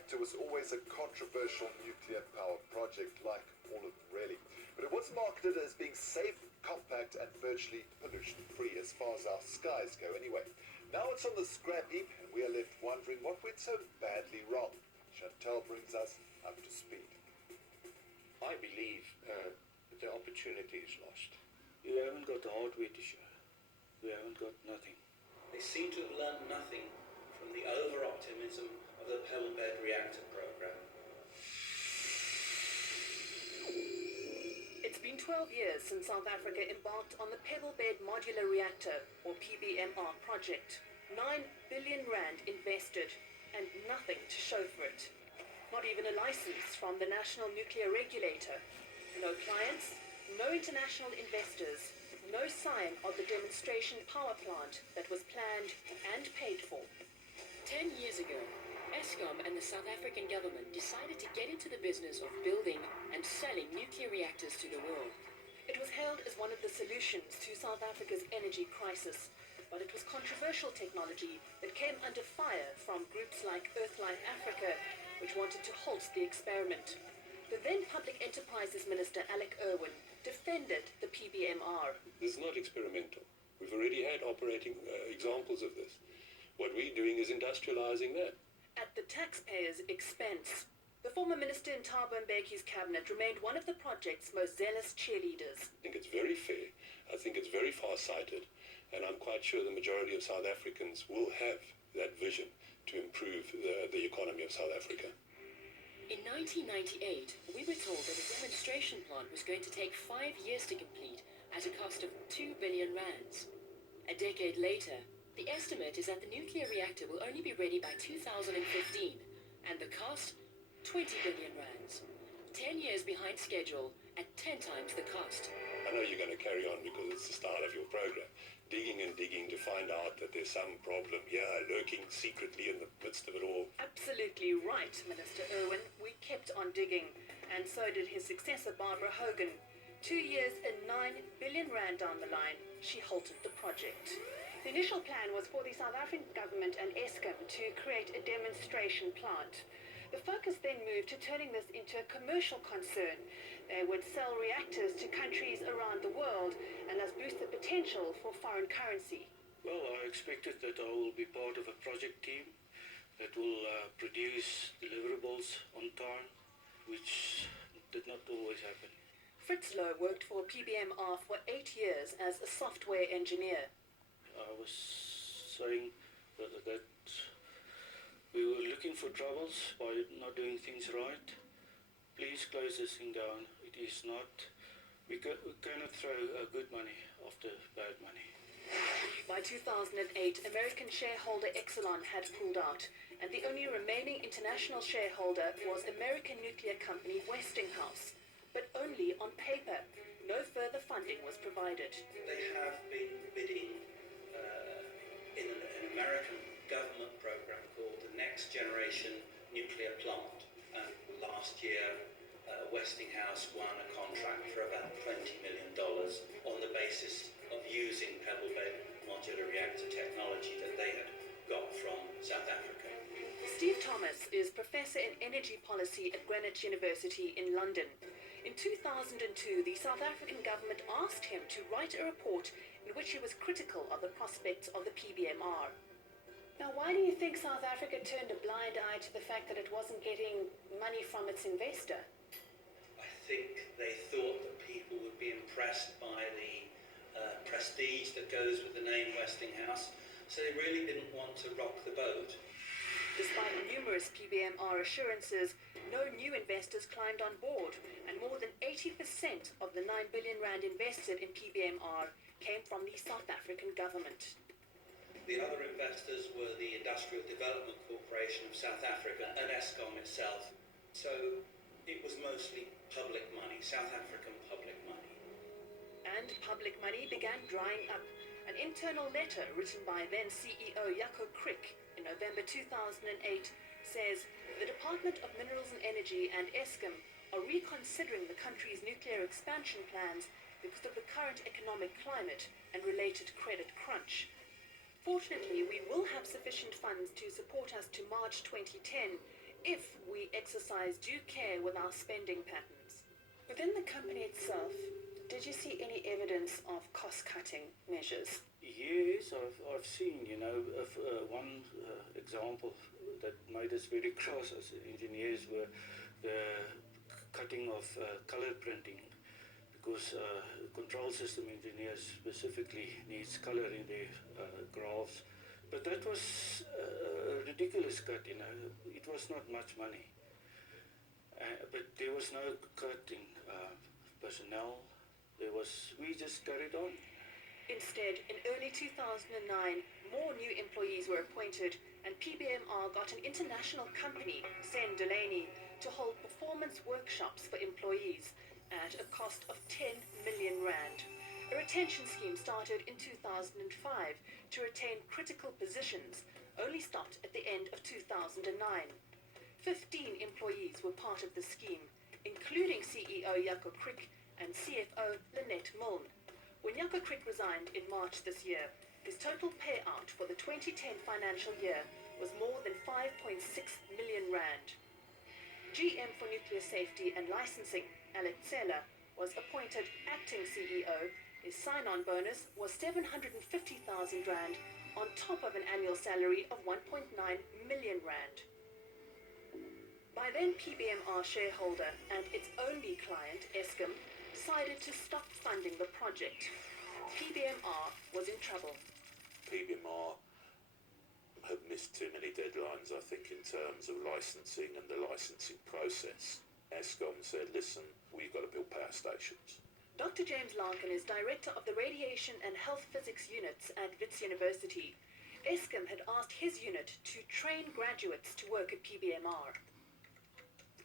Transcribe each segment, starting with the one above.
reactor was always a controversial nuclear power project, like all of them really. But it was marketed as being safe, compact, and virtually pollution-free as far as our skies go anyway. Now it's on the scrap heap, and we are left wondering what went so badly wrong. Chantal brings us up to speed. I believe the opportunity is lost. You haven't got the hardware to show. You haven't got nothing. They seem to have learned nothing from the over-optimism of the pebble bed reactor program. It's been 12 years since South Africa embarked on the Pebble Bed Modular Reactor, or PBMR project. 9 billion rand invested, and nothing to show for it. Not even a license from the National Nuclear Regulator. No clients, no international investors, no sign of the demonstration power plant that was planned and paid for. 10 years ago, Eskom and the South African government decided to get into the business of building and selling nuclear reactors to the world. It was hailed as one of the solutions to South Africa's energy crisis, but it was controversial technology that came under fire from groups like Earthlight Africa, which wanted to halt the experiment. The then Public Enterprises Minister, Alec Irwin, defended the PBMR. This is not experimental. We've already had operating examples of this. What we're doing is industrializing that. At the taxpayers' expense. The former minister in Thabo Mbeki's cabinet remained one of the project's most zealous cheerleaders. I think it's very fair. I think it's very far-sighted. And I'm quite sure the majority of South Africans will have that vision to improve the economy of South Africa. In 1998, we were told that a demonstration plant was going to take 5 years to complete at a cost of 2 billion rands. A decade later, the estimate is that the nuclear reactor will only be ready by 2015, and the cost, 20 billion rands. 10 years behind schedule at 10 times the cost. I know you're going to carry on because it's the start of your program. Digging and digging to find out that there's some problem, lurking secretly in the midst of it all. Absolutely right, Minister Irwin. We kept on digging, and so did his successor, Barbara Hogan. 2 years and 9 billion rand down the line, she halted the project. The initial plan was for the South African government and Eskom to create a demonstration plant. The focus then moved to turning this into a commercial concern. They would sell reactors to countries around the world and thus boost the potential for foreign currency. Well, I expected that I will be part of a project team that will produce deliverables on time, which did not always happen. Fritz Lowe worked for PBMR for 8 years as a software engineer. I was saying that we were looking for troubles by not doing things right. Please close this thing down. It is not, we cannot throw good money after bad money. By 2008, American shareholder Exelon had pulled out, and the only remaining international shareholder was American nuclear company Westinghouse. But only on paper. No further funding was provided. They have been bidding in an American government program called the Next Generation Nuclear Plant. And last year, Westinghouse won a contract for about $20 million on the basis of using pebble bed modular reactor technology that they had got from South Africa. Steve Thomas is Professor in Energy Policy at Greenwich University in London. In 2002, the South African government asked him to write a report in which he was critical of the prospects of the PBMR. Now, why do you think South Africa turned a blind eye to the fact that it wasn't getting money from its investor? I think they thought that people would be impressed by the prestige that goes with the name Westinghouse, so they really didn't want to rock the boat. Despite numerous PBMR assurances, no new investors climbed on board, and more than 80% of the 9 billion rand invested in PBMR came from the South African government. The other investors were the Industrial Development Corporation of South Africa and Eskom itself. So it was mostly public money, South African public money. And public money began drying up. An internal letter written by then CEO Jaco Krick in November 2008 says the Department of Minerals and Energy and Eskom are reconsidering the country's nuclear expansion plans because of the current economic climate and related credit crunch. Fortunately, we will have sufficient funds to support us to March 2010 if we exercise due care with our spending patterns. Within the company itself, did you see any evidence of cost-cutting measures? Yes, I've seen, one example that made us very cross as engineers were the cutting of color printing, because control system engineers specifically needs color in their graphs. But that was a ridiculous cut, It was not much money. But there was no cut in personnel. We just carried on. Instead, in early 2009, more new employees were appointed and PBMR got an international company, Sen Delaney, to hold performance workshops for employees at a cost of 10 million rand. A retention scheme started in 2005 to retain critical positions, only stopped at the end of 2009. 15 employees were part of the scheme, including CEO Jaco Crick and CFO Lynette Milne. When Jaco Crick resigned in March this year, his total payout for the 2010 financial year was more than 5.6 million rand. GM for Nuclear Safety and Licensing, Alex Seller, was appointed acting CEO. His sign-on bonus was 750,000 rand on top of an annual salary of 1.9 million rand. By then PBMR shareholder and its only client, Eskom, decided to stop funding the project. PBMR was in trouble. PBMR have missed too many deadlines, I think, in terms of licensing and the licensing process. Eskom said, listen, we've got to build power stations. Dr. James Larkin is director of the Radiation and Health Physics units at Wits University. Eskom had asked his unit to train graduates to work at PBMR.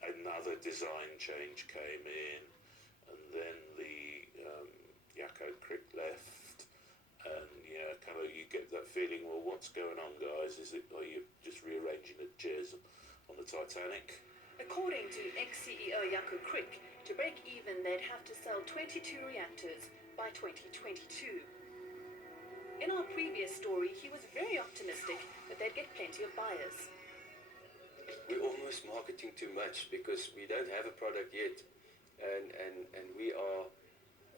Another design change came in, and then the Jaco Crick left, and you get that feeling, well, what's going on, guys? Are you just rearranging the chairs on the Titanic? According to ex-CEO Jaco Crick, to break even they'd have to sell 22 reactors by 2022. In our previous story, he was very optimistic that they'd get plenty of buyers. We're almost marketing too much because we don't have a product yet, and we are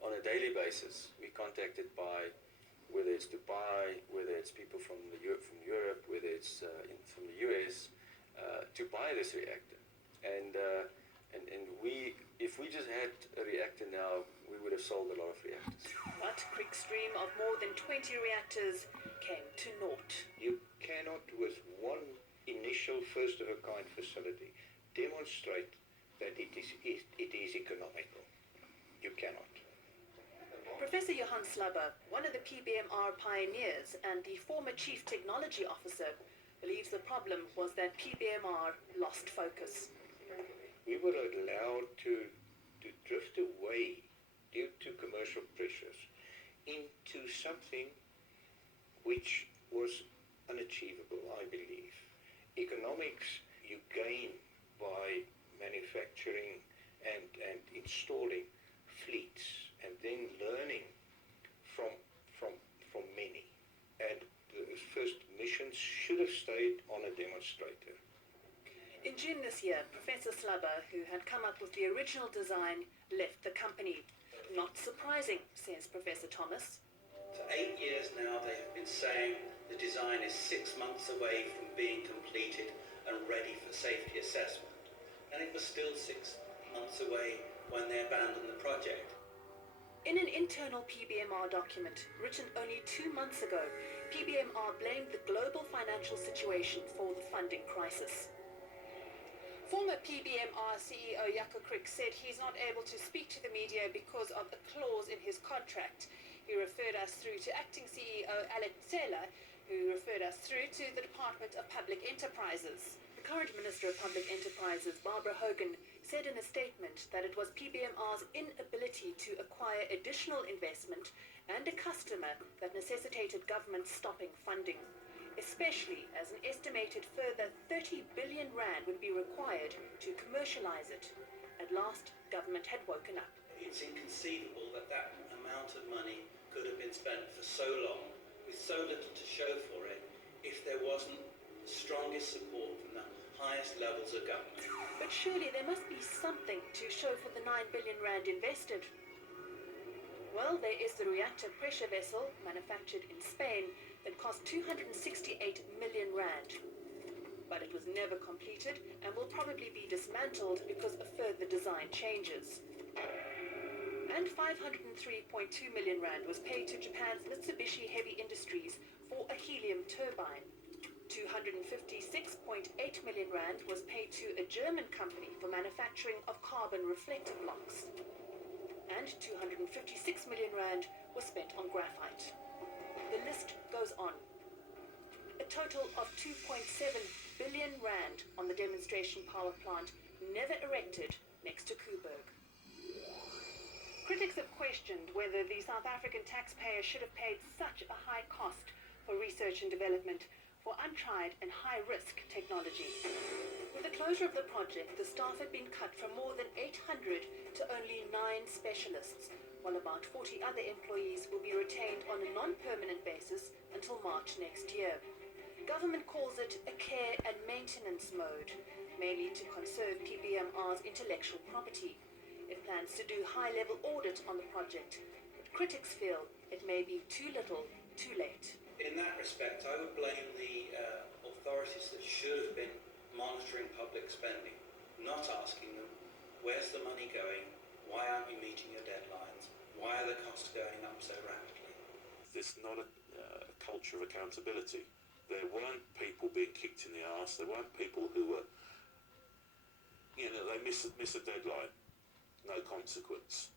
on a daily basis. We're contacted by, whether it's Dubai, whether it's people from Europe, whether it's from the US, to buy this reactor. And if we just had a reactor now, we would have sold a lot of reactors. But Crick's dream of more than 20 reactors came to naught. You cannot, with one initial first-of-a-kind facility, demonstrate that it is economical. You cannot. Professor Johan Slubber, one of the PBMR pioneers and the former Chief Technology Officer, believes the problem was that PBMR lost focus. We were allowed to drift away due to commercial pressures into something which was unachievable, I believe. Economics you gain by manufacturing and installing fleets and then learning from many. And the first missions should have stayed on a demonstrator. In June this year, Professor Slubber, who had come up with the original design, left the company. Not surprising, says Professor Thomas. For 8 years now they have been saying the design is 6 months away from being completed and ready for safety assessment. And it was still 6 months away when they abandoned the project. In an internal PBMR document written only 2 months ago, PBMR blamed the global financial situation for the funding crisis. Former PBMR CEO Jaco Crick said he's not able to speak to the media because of a clause in his contract. He referred us through to acting CEO Alex Seller, who referred us through to the Department of Public Enterprises. The current Minister of Public Enterprises, Barbara Hogan, said in a statement that it was PBMR's inability to acquire additional investment and a customer that necessitated government stopping funding, especially as an estimated further 30 billion rand would be required to commercialize it. At last, government had woken up. It's inconceivable that that amount of money could have been spent for so long with so little to show for it if there wasn't the strongest support from the highest levels of government. But surely there must be something to show for the 9 billion rand invested. Well, there is the reactor pressure vessel, manufactured in Spain, that cost 268 million rand. But it was never completed and will probably be dismantled because of further design changes. And 503.2 million rand was paid to Japan's Mitsubishi Heavy Industries for a helium turbine. 256.8 million rand was paid to a German company for manufacturing of carbon reflector blocks. And 256 million rand was spent on graphite. The list goes on. A total of 2.7 billion rand on the demonstration power plant never erected next to Coburg. Critics have questioned whether the South African taxpayer should have paid such a high cost for research and development for untried and high-risk technology. With the closure of the project, the staff had been cut from more than 800 to only 9 specialists, while about 40 other employees will be retained on a non-permanent basis until March next year. Government calls it a care and maintenance mode, mainly to conserve PBMR's intellectual property. It plans to do high-level audit on the project, but critics feel it may be too little, too late. In that respect, I would blame the authorities that should have been monitoring public spending, not asking them, where's the money going? Why aren't you meeting your deadlines? Why are the costs going up so rapidly? There's not a culture of accountability. There weren't people being kicked in the arse. There weren't people who were, they miss a deadline. No consequence.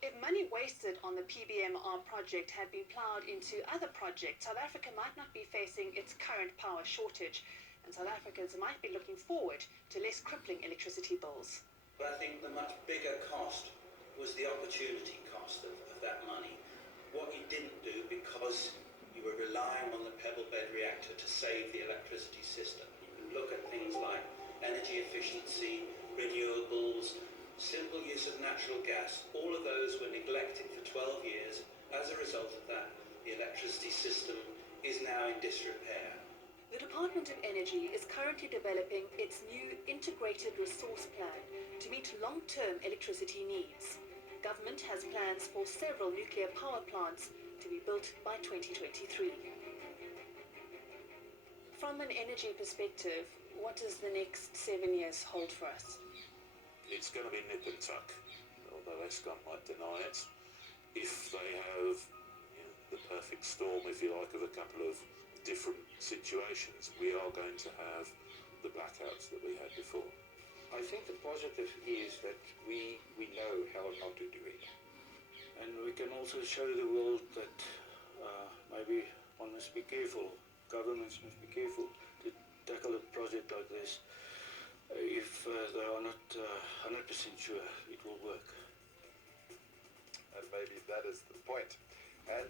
If money wasted on the PBMR project had been ploughed into other projects, South Africa might not be facing its current power shortage, and South Africans might be looking forward to less crippling electricity bills. But I think the much bigger cost was the opportunity cost of that money. What you didn't do because you were relying on the pebble bed reactor to save the electricity system. You can look at things like energy efficiency, renewables, simple use of natural gas. All of those were neglected for 12 years. As a result of that, the electricity system is now in disrepair. The Department of Energy is currently developing its new integrated resource plan to meet long-term electricity needs. Government has plans for several nuclear power plants to be built by 2023. From an energy perspective, what does the next 7 years hold for us? It's going to be nip and tuck, although Eskom might deny it. If they have the perfect storm, if you like, of a couple of different situations, we are going to have the blackouts that we had before. I think the positive is that we know how not to do it. And we can also show the world that maybe one must be careful, governments must be careful to tackle a project like this if they are not 100% sure it will work. And maybe that is the point. And